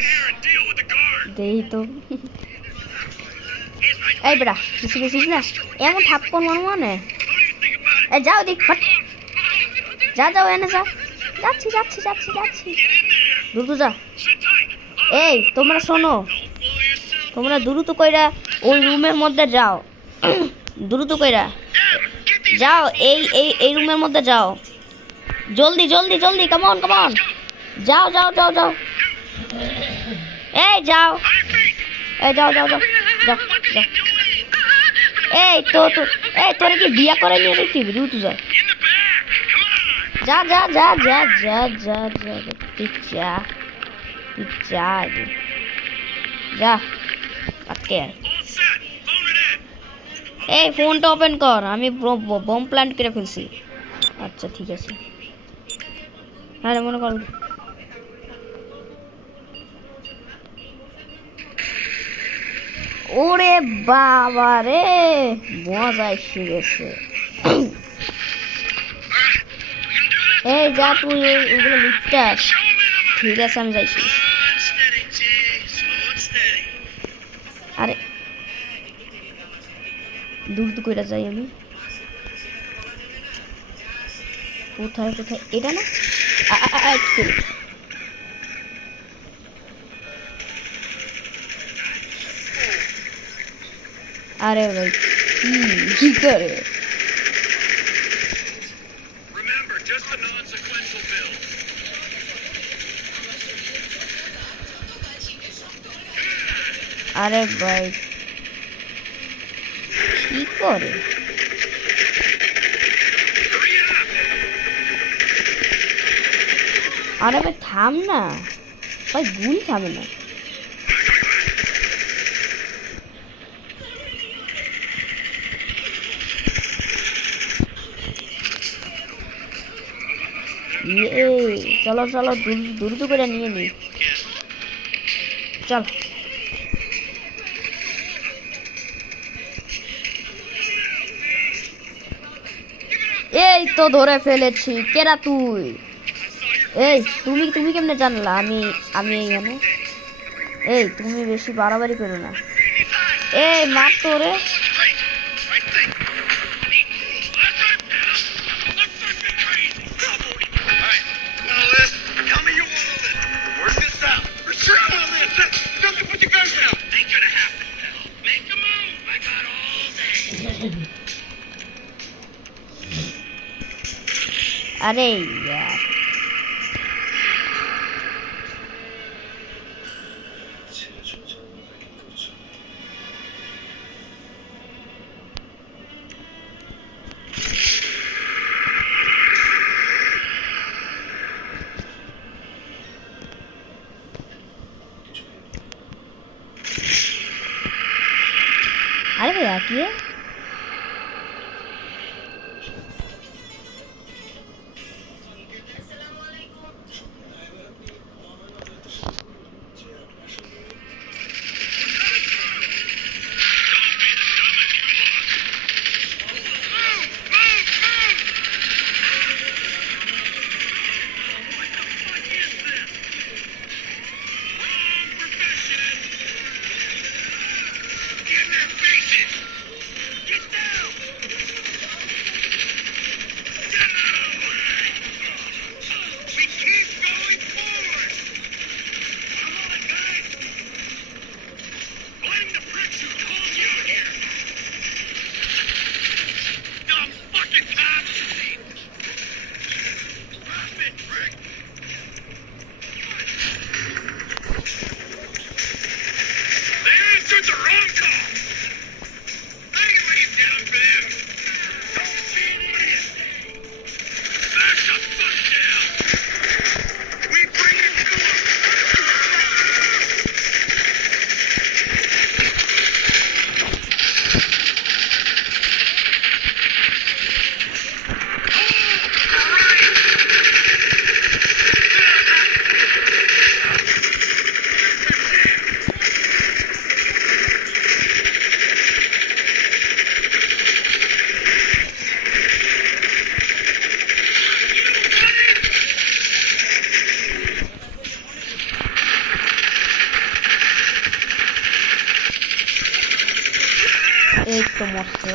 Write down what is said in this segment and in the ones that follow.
আছিস? দেই তো। এই বেটা কিছু গেছিস না, এমন থাপ্পড় মারবো মানে। এই যাও দেখ, যাও এনে যা। যাচ্ছি দ্রুত যা। এই তোমরা শোনো, তোমরা দ্রুত কইরা ওই রুমের মধ্যে যাও। দ্রুত কইরা যাও, এই রুমের মধ্যে যাও। জলদি কামন যাও। এই যাও। এই তোরে কি বিয়া করে নিয়ে দেখি? দ্রুত যা। যা আটকে। এই ফোনটা ওপেন কর, আমি বম প্ল্যান্ট করে ফেলছি। আচ্ছা ঠিক আছে। হ্যাঁ মনে কর। ওরে বাবা রে, মজা এসে গেছে। এই যা তুই ওগুলো লিখতাস। ঠিক আছে আমি যাইছি। আরে দ্রুত কইরা যাই আমি। কোথায় এটা না? আরে ভাই কি করে? আরে ভাই কি করে? আরে ভাই থাম না ভাই, গুলি থামে না। চলো দ্রুত করে নিয়ে নি। চল এই তো ধরে ফেলেছি। কেরা তুই? এই তুমি কেমনে জানলা আমি এইখানে? এই তুমি বেশি বাড়াবাড়ি করো না। এই মার তো রে। अरे यार अरे भैया की है? এই তো মরছে।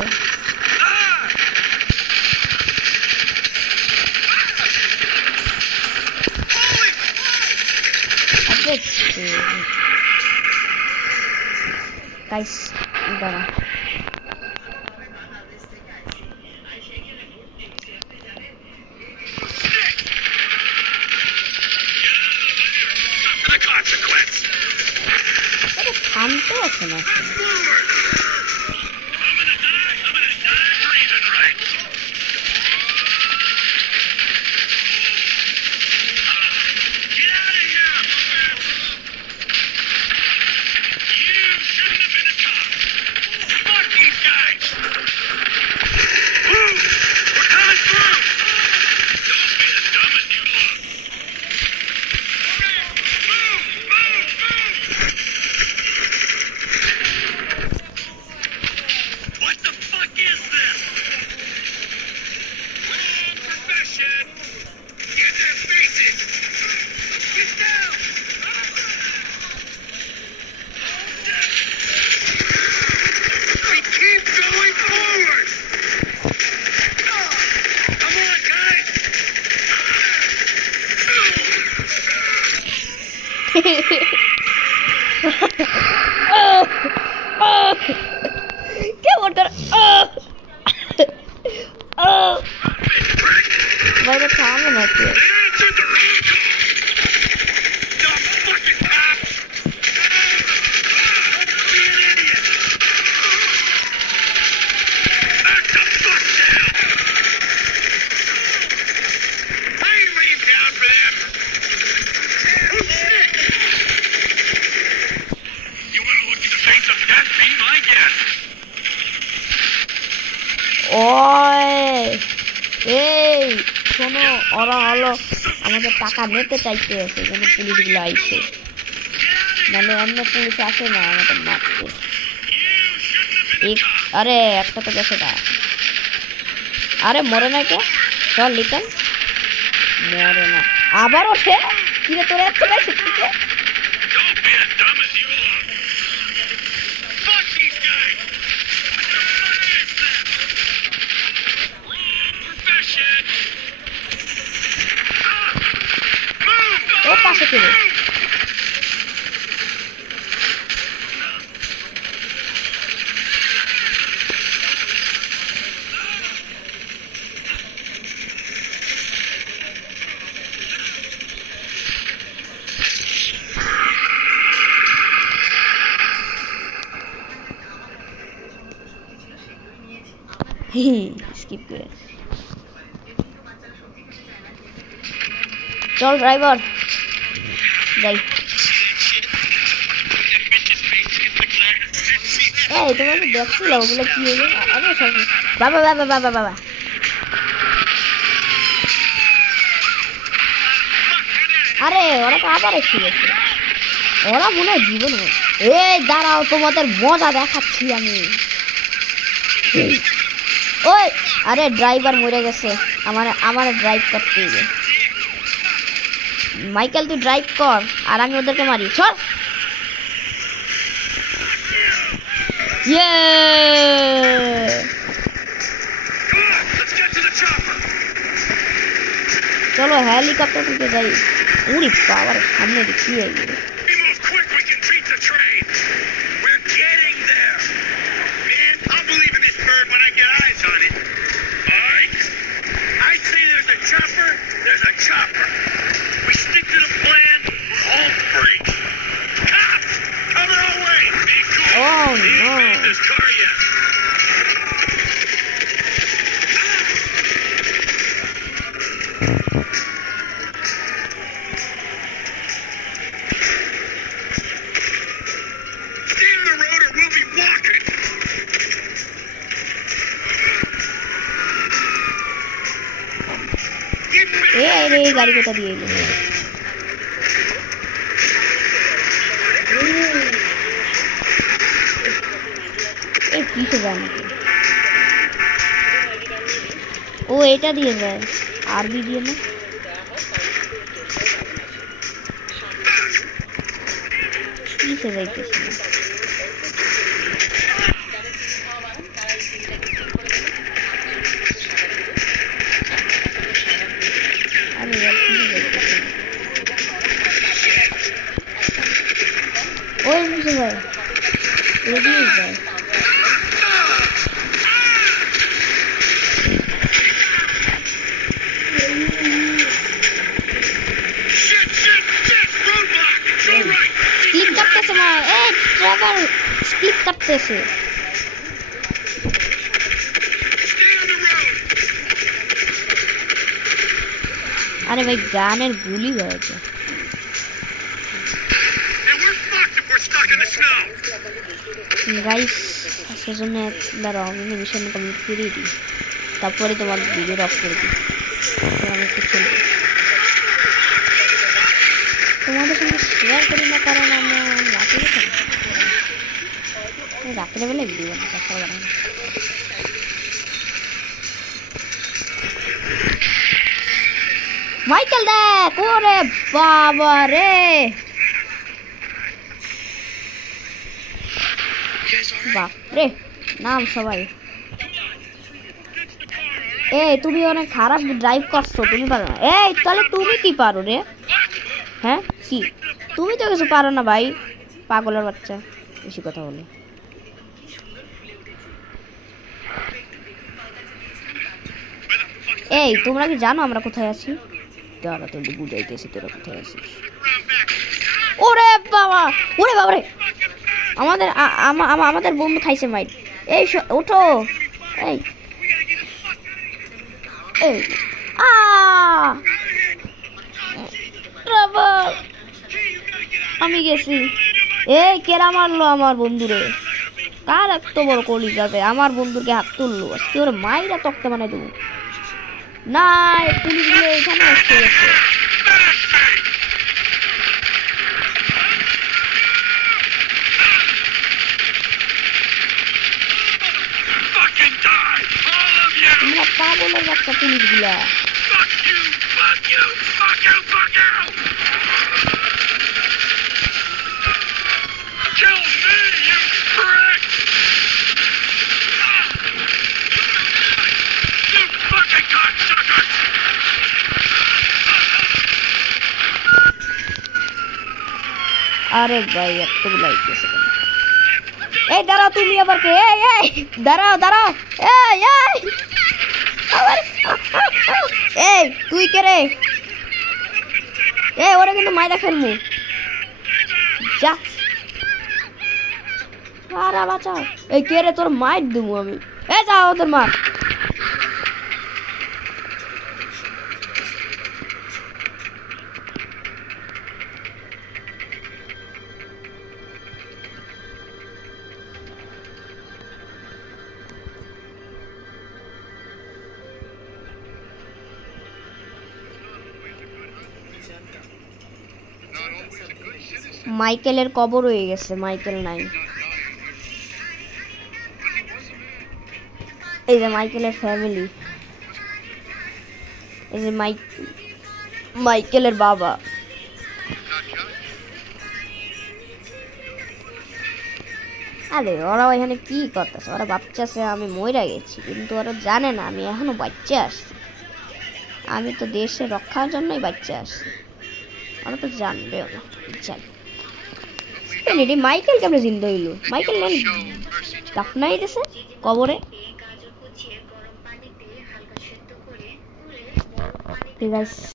গাইস দাঁড়া, থামতে আছে না। কেমন বাইরে থামো নাকি? এই শোনো, ওরা হলো আমাদের টাকা নিতে চাইতে, সেজন্য পুলিশগুলো আইছে, মানে অন্য পুলিশ আসে না আমাদের মারতে। আরে একটা তো গেছে না, আরে মরে না কে? চল লিটন, মরে না, আবার ওঠে। কিরে তোর এত বেশি থেকে ও পাশে কেড়ে স্কিপ করে। চল ড্রাইভার যাই। এই তোমার দেখছিল ওগুলো কি হলো? আরে সব বাবা বাবা বাবা বাবা, আরে ওরা তো আবার এসে গেছে, ওরা মনে হয় জীবন। এই দাঁড়াও, তোমাদের মজা দেখাচ্ছি আমি। ওই আরে ড্রাইভার মরে গেছে, আমার ড্রাইভ করতে হবে। মাইকেল তুই ড্রাইভ কর আর আমি ওদেরকে মারি। চল চলো হেলিকপ্টার থেকে যাই। উড়ি পাওয়ার সামনে দেখি গাড়ি কোথা দিয়ে এলো? এই কিসে যায় নাকি? ও এটা দিয়ে যায়, আরবি দিয়ে না। কিসে যাইতেছে? ওই বুঝে যায় রেডি হয়ে যায় স্লিপ কাটতেছে না এই ট্রাভার স্লিপ কাটতেছে আরে ভাই গানের গুলি হয়েছে গাইস সেজন্য দাঁড়াও আমি মিশন কমপ্লিট করে দিই তারপরে তোমার ভিডিও অফ করে দিই আমি একটু চলে তোমাদের সঙ্গে শেয়ার করি না কারণ আমি রাত্রেবেলা ভিডিও বানাই মাইকেল দেখ ওরে বাবা রে বাপরে নাম সবাই এই তুমি অনেক খারাপ ড্রাইভ করছো তুমি পারো না এই তাহলে তুমি কি পারো রে হ্যাঁ কি তুমি তো কিছু পারো না ভাই পাগলের বাচ্চা বেশি কথা বলে এই তোমরা কি জানো আমরা কোথায় আছি দাঁড়া তো বুঝাইতেছি তোরা কোথায় আছিস ওরে বাবা রে আমাদের বন্ধু খাইছে মাইট এই ওঠো এই এই আমি গেছি এই কেরা মারলো আমার বন্ধুরে কার এত বড় কলিজ আছে আমার বন্ধুকে হাত তুললো আজকে ওর মাইরা তক্তা বানাই দেবো না পুলিশগুলো এখানে আসতে গেছে তোমরা পাগলের বাচ্চা পুলিশগুলা আরে ভাই এতগুলো আইতেছে এই দাঁড়াও তুমি আবার কে এই দাঁড়াও এই তুই কে রে ওরা কিন্তু মাইরা ফেলমু যা আরে বাঁচাও এই কে রে তোর মাইর দেবো আমি যা ওদের মার মাইকেলের কবর হয়ে গেছে মাইকেল নাই এই যে মাইকেলের ফ্যামিলি এই যে মাইকেলের বাবা আরে ওরা এখানে কি করতেছে ওরা বাচ্চা আছে আমি মইরা গেছি কিন্তু ওরা জানে না আমি এখনো বাচ্চা আসছি আমি তো দেশের রক্ষার জন্যই বাচ্চা আসছি ওরা তো জানবেও না জানি মাইকেল কেমন জিন্দা হইলো মাইকেল দাফনাই দিছে কবরে ঠিক আছে